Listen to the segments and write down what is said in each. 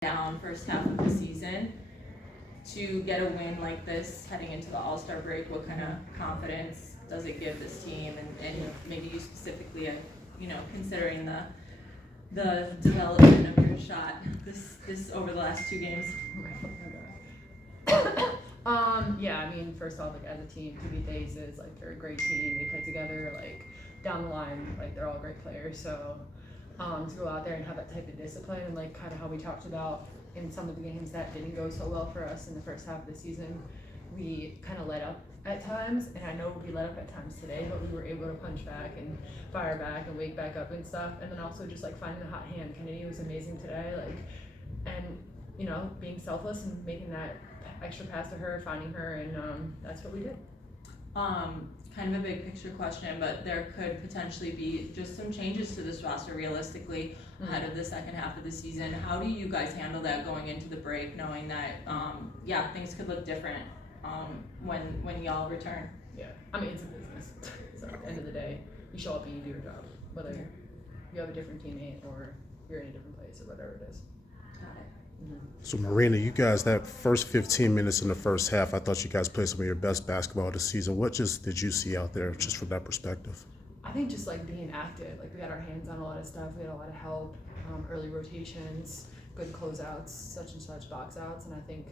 down first half of the season. To get a win like this heading into the All-Star break, what kind of confidence does it give this team, and maybe you specifically, considering the development of your shot this over the last 2 games? Yeah, I mean, first off, like, as a team, to beat the Aces, like, they're a great team. They play together, like, down the line, like, they're all great players. So to go out there and have that type of discipline, and like kind of how we talked about in some of the games that didn't go so well for us in the first half of the season, we kind of let up at times, and I know we let up at times today, but we were able to punch back and fire back and wake back up and stuff. And then also just like finding the hot hand. Kennedy was amazing today, like, and being selfless and making that extra pass to her, finding her, and that's what we did. Kind of a big picture question, but there could potentially be just some changes to this roster realistically ahead of the second half of the season. How do you guys handle that going into the break, knowing that things could look different when y'all return? Yeah, I mean, it's a business. So at the end of the day, you show up and you do your job, whether you have a different teammate or you're in a different place or whatever it is. Got it. So Marina, you guys, that first 15 minutes in the first half, I thought you guys played some of your best basketball of the season. What just did you see out there, just from that perspective? I think just like being active, like we had our hands on a lot of stuff. We had a lot of help, early rotations, good closeouts, such and such box outs, and I think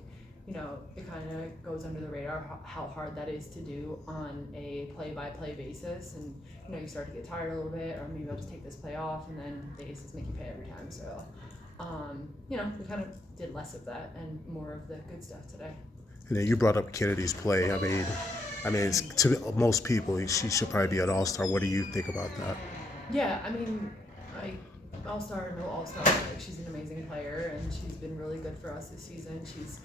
it kind of goes under the radar how hard that is to do on a play-by-play basis, and you start to get tired a little bit, or maybe I'll just take this play off, and then the aces make you pay every time. So. We kind of did less of that and more of the good stuff today. And then you brought up Kennedy's play. I mean, it's, to most people, she should probably be an all-star. What do you think about that? Yeah, I mean, all-star, no all-star. Like, she's an amazing player, and she's been really good for us this season. She's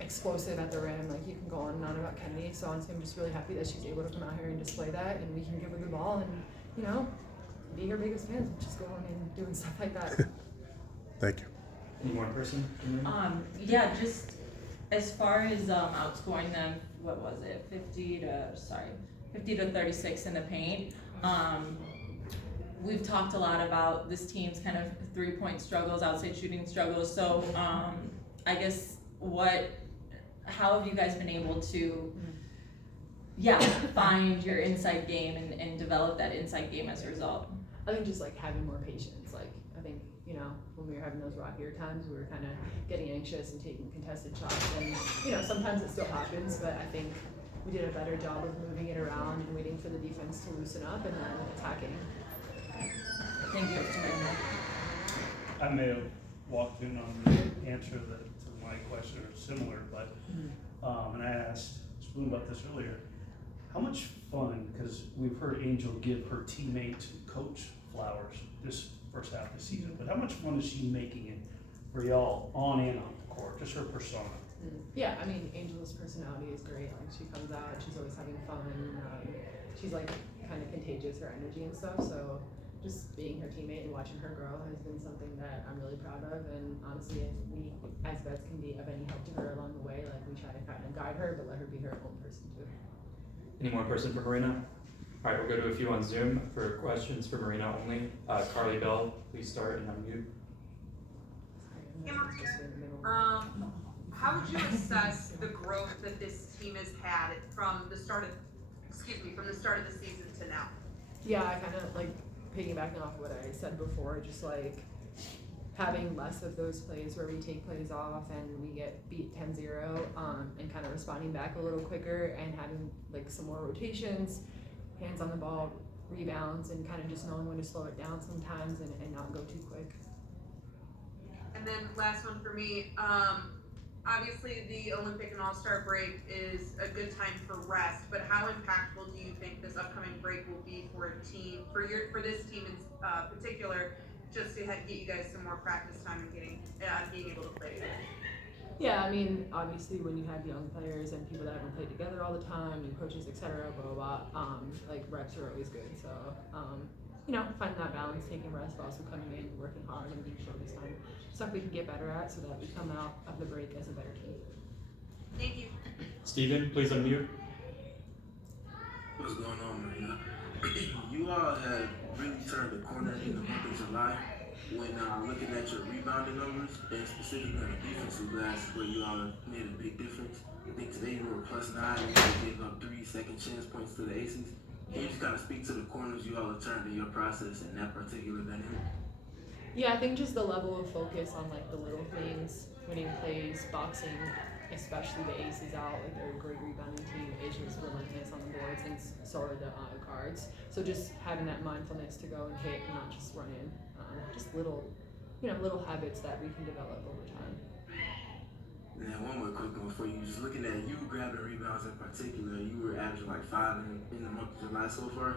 explosive at the rim. Like, you can go on and on about Kennedy. So honestly, I'm just really happy that she's able to come out here and display that, and we can give her the ball and, be her biggest fans, and just go on and doing stuff like that. Thank you. Any more in person? Just as far as outscoring them, what was it, 50 to 36 in the paint. We've talked a lot about this team's kind of 3-point struggles, outside shooting struggles. So I guess how have you guys been able to find your inside game and develop that inside game as a result? I think just like having more patience. Like, I think when we were having those rockier times, we were kind of getting anxious and taking contested shots, and sometimes it still happens, but I think we did a better job of moving it around and waiting for the defense to loosen up and then attacking. Thank you. I may have walked in on the answer to my question or similar, but and I asked Spoon about this earlier. How much fun, because we've heard Angel give her teammates and coach flowers this first half of the season, but how much fun is she making it for y'all on and off the court, just her persona? Yeah, I mean, Angel's personality is great. Like, she comes out, she's always having fun. She's like kind of contagious, her energy and stuff. So just being her teammate and watching her grow has been something that I'm really proud of. And honestly, if we as vets can be of any help to her along the way, like, we try to kind of guide her, but let her be her own person too. Any more person for Marina? All right, we'll go to a few on Zoom for questions for Marina only. Carly Bell, please start and unmute. Hey Marina, how would you assess the growth that this team has had from the start of the season to now? Yeah, I kind of like piggybacking off what I said before, just like having less of those plays where we take plays off and we get beat 10-0, and kind of responding back a little quicker and having like some more rotations, hands on the ball, rebounds, and kind of just knowing when to slow it down sometimes and not go too quick. And then last one for me, obviously the Olympic and All-Star break is a good time for rest, but how impactful do you think this upcoming break will be for a team, for this team in particular, just to get you guys some more practice time and being able to play together? Yeah, I mean, obviously when you have young players and people that haven't played together all the time, new coaches, etc., blah, blah, blah, like reps are always good. So, finding that balance, taking rest, but also coming in, working hard, and being short this time. Stuff we can get better at so that we come out of the break as a better team. Thank you. Steven, please unmute. What's going on, Marina? You all had really turned the corner in the month of July. when looking at your rebounding numbers, and specifically on the defensive glass, where you all made a big difference. I think today you were +9, and you gave up 3 second chance points to the Aces. Can you just kind of speak to the corners you all have turned in your process in that particular dynamic? Yeah, I think just the level of focus on like the little things, winning plays, boxing, especially the aces out, like they're a great rebounding team. Asians relentless on the boards, and so are the guards. So just having that mindfulness to go and hit and not just run in, just little, little habits that we can develop over time. And then one more quick one for you. Just looking at you grabbing rebounds in particular, you were averaging like 5 in the month of July so far.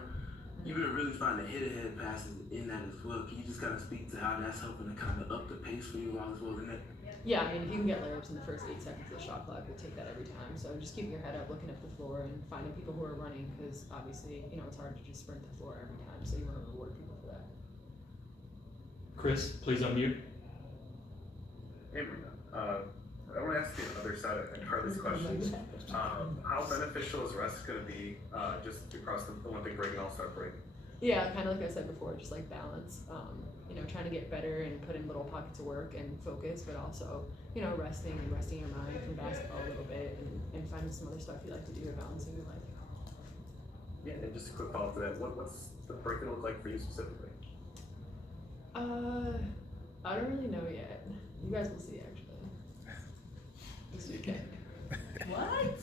You've been really finding hit-ahead passes in that as well. Can you just kind of speak to how that's helping to kind of up the pace for you all as well in that? Yeah, I mean, if you can get layups in the first 8 seconds of the shot clock, we'll take that every time. So just keeping your head up, looking at the floor, and finding people who are running, because obviously, it's hard to just sprint the floor every time. So you want to reward people for that. Chris, please unmute. Hey, Marina. I want to ask you another side of Carly's question. How beneficial is rest going to be just across the Olympic break and All-Star break? Yeah, kind of like I said before, just like balance. Trying to get better and put in little pockets of work and focus, but also, resting your mind from basketball a little bit and finding some other stuff you like to do and balancing your life. Yeah, and just a quick follow-up to that. What's the break going to look like for you specifically? I don't really know yet. You guys will see, actually. This weekend. What?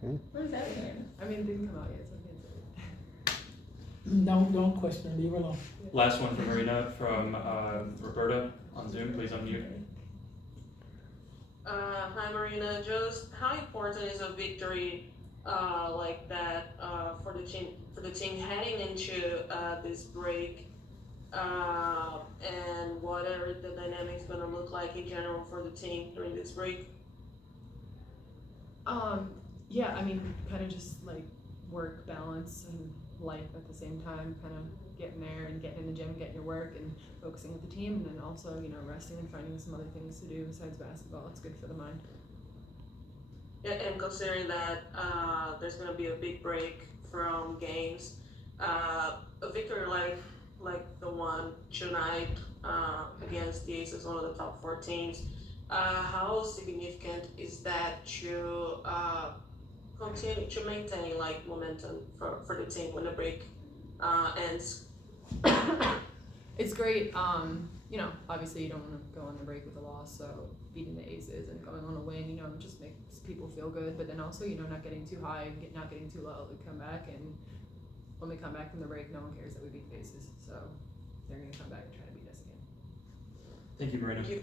What does that mean? I mean, it didn't come out yet, so I can't say it. Don't question, leave her alone. Last one from Marina from Roberta on Zoom. Please unmute. Hi Marina, just how important is a victory like that for the team heading into this break, and whatever the dynamics gonna look like in general for the team during this break? Yeah, I mean, kind of just like work balance and life at the same time, kind of getting there and getting in the gym, getting your work and focusing with the team, and then also, resting and finding some other things to do besides basketball. It's good for the mind. Yeah, and considering that there's gonna be a big break from games, a victory like the one tonight against the Aces, one of the top 4 teams, how significant is that to continue to maintain like momentum for the team when the break ends? It's great. Obviously you don't want to go on the break with a loss, so beating the Aces and going on a win, just makes people feel good. But then also, not getting too high, not getting too low. We come back, and when we come back from the break, no one cares that we beat the Aces, so they're gonna come back and try to beat us again. Thank you, Marina. Thank you.